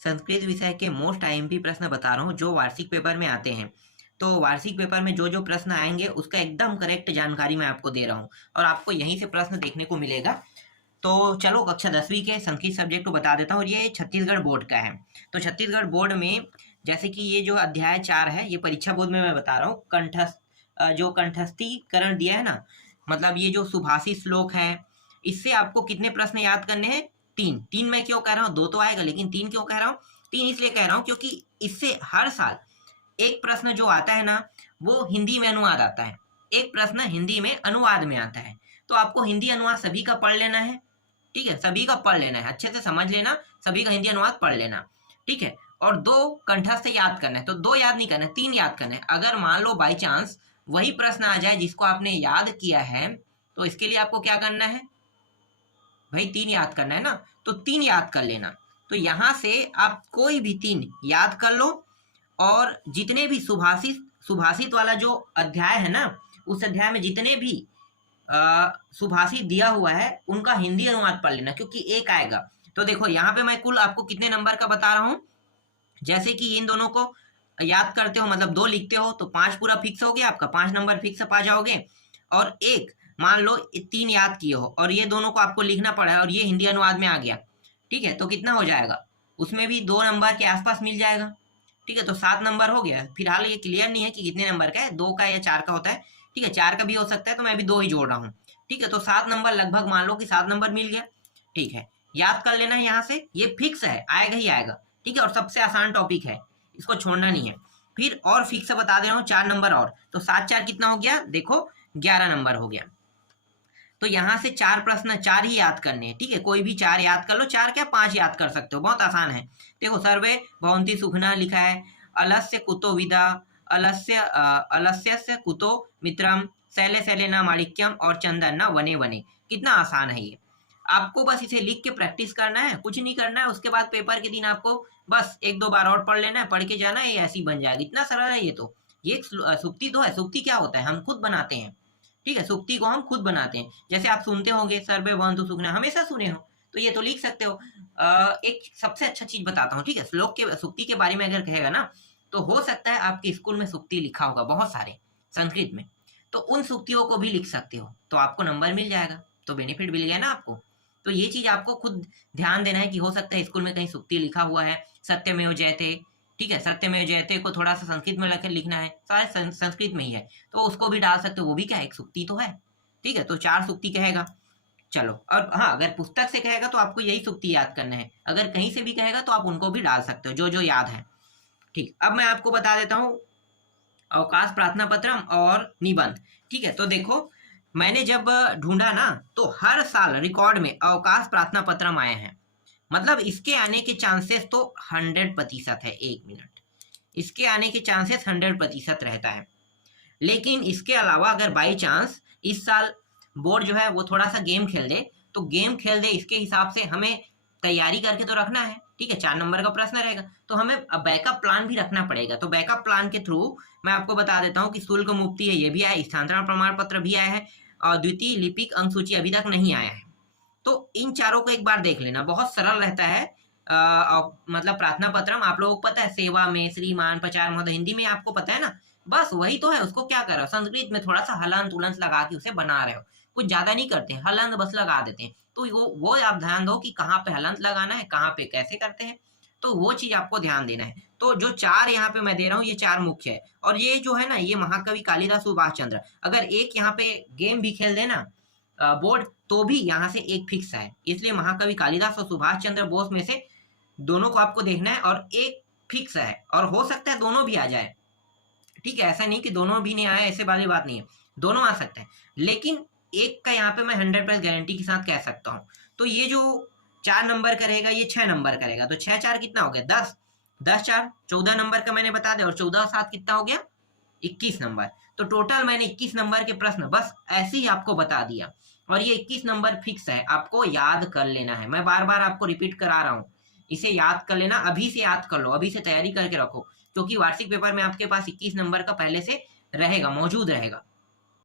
संस्कृत विषय के most IMP प्रश्न बता रहा हूँ जो वार्षिक पेपर में आते हैं। तो वार्षिक पेपर में जो जो प्रश्न आएंगे उसका एकदम करेक्ट जानकारी मैं आपको दे रहा हूँ और आपको यहीं से प्रश्न देखने को मिलेगा। तो चलो कक्षा 10वीं के संस्कृत सब्जेक्ट को बता देता हूँ और ये छत्तीसगढ़ बोर्ड का है। तो छत्तीसगढ़ बोर्ड में जैसे कि ये जो अध्याय 4 है, ये परीक्षा बोर्ड में मैं बता रहा हूँ, जो कंठस्थीकरण दिया है ना, मतलब ये जो सुभाषित श्लोक है, इससे आपको कितने प्रश्न याद करने हैं? 3। मैं क्यों कह रहा हूँ? 2 तो आएगा, लेकिन 3 क्यों कह रहा हूँ? 3 इसलिए कह रहा हूँ क्योंकि इससे हर साल एक प्रश्न जो आता है ना, वो हिंदी में अनुवाद आता है, एक प्रश्न हिंदी में अनुवाद में आता है। तो आपको हिंदी अनुवाद सभी का पढ़ लेना है, ठीक है, सभी का पढ़ लेना है, अच्छे से समझ लेना, सभी का हिंदी अनुवाद पढ़ लेना, ठीक है। और 2 कंठस्थ याद करना है, तो 2 याद नहीं करना है, 3 याद करना है। अगर मान लो बाई चांस वही प्रश्न आ जाए जिसको आपने याद किया है, तो इसके लिए आपको क्या करना है भाई? 3 याद करना है ना, तो 3 याद कर लेना। तो यहां से आप कोई भी 3 याद कर लो और जितने भी सुभाषित वाला जो अध्याय है ना, उस अध्याय में जितने भी सुभाषित दिया हुआ है उनका हिंदी अनुवाद पढ़ लेना, क्योंकि एक आएगा। तो देखो यहाँ पे मैं कुल आपको कितने नंबर का बता रहा हूँ। जैसे कि इन दोनों को याद करते हो, मतलब 2 लिखते हो तो 5 पूरा फिक्स हो गया आपका, 5 नंबर फिक्स पा जाओगे। और एक मान लो 3 याद किए हो और ये दोनों को आपको लिखना पड़ा है और ये हिंदी अनुवाद में आ गया, ठीक है, तो कितना हो जाएगा? उसमें भी 2 नंबर के आसपास मिल जाएगा, ठीक है, तो 7 नंबर हो गया। फिलहाल ये क्लियर नहीं है कि कितने नंबर का है, 2 का या 4 का होता है, ठीक है, 4 का भी हो सकता है, तो मैं अभी 2 ही जोड़ रहा हूँ, ठीक है। तो 7 नंबर लगभग मान लो कि 7 नंबर मिल गया, ठीक है, याद कर लेना है यहाँ से, ये फिक्स है, आएगा ही आएगा, ठीक है। और सबसे आसान टॉपिक है, इसको छोड़ना नहीं है। फिर और फिक्स बता दे रहा हूँ, 4 नंबर और, तो 7 4 कितना हो गया? देखो 11 नंबर हो गया। तो यहाँ से 4 प्रश्न, 4 ही याद करने हैं, ठीक है, कोई भी 4 याद कर लो, 4 क्या 5 याद कर सकते हो, बहुत आसान है। देखो सर्वे भवन्ति सुखना लिखा है, अलस्य कुतो विदा, अलस्य कुतो मित्रम, शैले शैले न माणिक्यम और चंदन न वने वने। कितना आसान है ये, आपको बस इसे लिख के प्रैक्टिस करना है, कुछ नहीं करना है। उसके बाद पेपर के दिन आपको बस 1-2 बार और पढ़ लेना है, पढ़ के जाना है, ये ऐसी बन जाएगी। इतना सरल है ये तो। ये एक सुक्ति तो है। सुक्ति क्या होता है? हम खुद बनाते हैं, ठीक है, सुक्ति को हम खुद बनाते हैं। जैसे आप सुनते होंगे सर्वे भवन्तु सुखिनः, हमेशा सुने हो, तो ये तो लिख सकते हो। एक सबसे अच्छा चीज बताता हूँ, ठीक है, श्लोक के सुक्ति के बारे में अगर कहेगा ना, तो हो सकता है आपके स्कूल में सुक्ति लिखा होगा बहुत सारे संस्कृत में, तो उन सुक्तियों को भी लिख सकते हो, तो आपको नंबर मिल जाएगा, तो बेनिफिट मिल गया ना आपको। तो ये चीज आपको खुद ध्यान देना है कि हो सकता है स्कूल में कहीं सुक्ति लिखा हुआ है, सत्यमेव जयते, ठीक है, सत्यमेव जयते को थोड़ा सा संस्कृत में लिखकर लिखना है, सारे संस्कृत में ही है, तो उसको भी डाल सकते हो, वो भी क्या है, एक सुक्ति तो है, ठीक है। तो 4 सुक्ति कहेगा, चलो। और हाँ, अगर पुस्तक से कहेगा तो आपको यही सुक्ति याद करना है, अगर कहीं से भी कहेगा तो आप उनको भी डाल सकते हो, जो जो याद है, ठीक। अब मैं आपको बता देता हूँ अवकाश प्रार्थना पत्रम और निबंध, ठीक है। तो देखो मैंने जब ढूंढा ना, तो हर साल रिकॉर्ड में अवकाश प्रार्थना पत्रम आए हैं, मतलब इसके आने के चांसेस तो 100% है। 1 मिनट, इसके आने के चांसेस 100% रहता है। लेकिन इसके अलावा अगर बाई चांस इस साल बोर्ड जो है वो थोड़ा सा गेम खेल दे, तो गेम खेल दे इसके हिसाब से हमें तैयारी करके तो रखना है, ठीक है, 4 नंबर का प्रश्न रहेगा, तो हमें बैकअप प्लान भी रखना पड़ेगा। तो बैकअप प्लान के थ्रू मैं आपको बता देता हूँ कि शुल्क मुक्ति है, ये भी आया, स्थानांतरण प्रमाण पत्र भी आया है, और द्वितीय लिपिक अंक सूची अभी तक नहीं आया है। तो इन चारों को एक बार देख लेना, बहुत सरल रहता है। मतलब प्रार्थना पत्रम आप लोगों को पता है, सेवा में श्रीमान प्रचार महोदय, हिंदी में आपको पता है ना, बस वही तो है। उसको क्या कर रहे हो, संस्कृत में थोड़ा सा हलंत उलंत लगा के उसे बना रहे हो, कुछ ज्यादा नहीं करते हैं, हलंत बस लगा देते हैं। तो वो आप ध्यान दो कि कहाँ पे हलंत लगाना है, कहाँ पे कैसे करते हैं, तो वो चीज आपको ध्यान देना है। तो जो 4 यहाँ पे मैं दे रहा हूँ, ये 4 मुख्य है। और ये जो है ना, ये महाकवि कालिदास सुभाष चंद्र, अगर एक यहाँ पे गेम भी खेल देना बोर्ड, तो भी यहाँ से एक फिक्स है। इसलिए महाकवि कालिदास और सुभाष चंद्र बोस में से दोनों को आपको देखना है, और एक फिक्स है, और हो सकता है दोनों भी आ जाए, ठीक है, ऐसा नहीं कि दोनों भी नहीं आए, ऐसे वाली बात नहीं है, दोनों आ सकते हैं। लेकिन एक का यहाँ पे मैं 100% गारंटी के साथ कह सकता हूँ। तो ये जो 4 नंबर करेगा, ये 6 नंबर करेगा, तो 6 4 कितना हो गया? 10, 10 4 14 नंबर का मैंने बता दिया, और 14 7 कितना हो गया? 21 नंबर। तो टोटल मैंने 21 नंबर के प्रश्न बस ऐसे ही आपको बता दिया, और ये 21 नंबर फिक्स है, आपको याद कर लेना है। मैं बार बार आपको रिपीट करा रहा हूँ, इसे याद कर लेना, अभी से याद कर लो, अभी से तैयारी करके रखो, क्योंकि वार्षिक पेपर में आपके पास 21 नंबर का पहले से रहेगा, मौजूद रहेगा।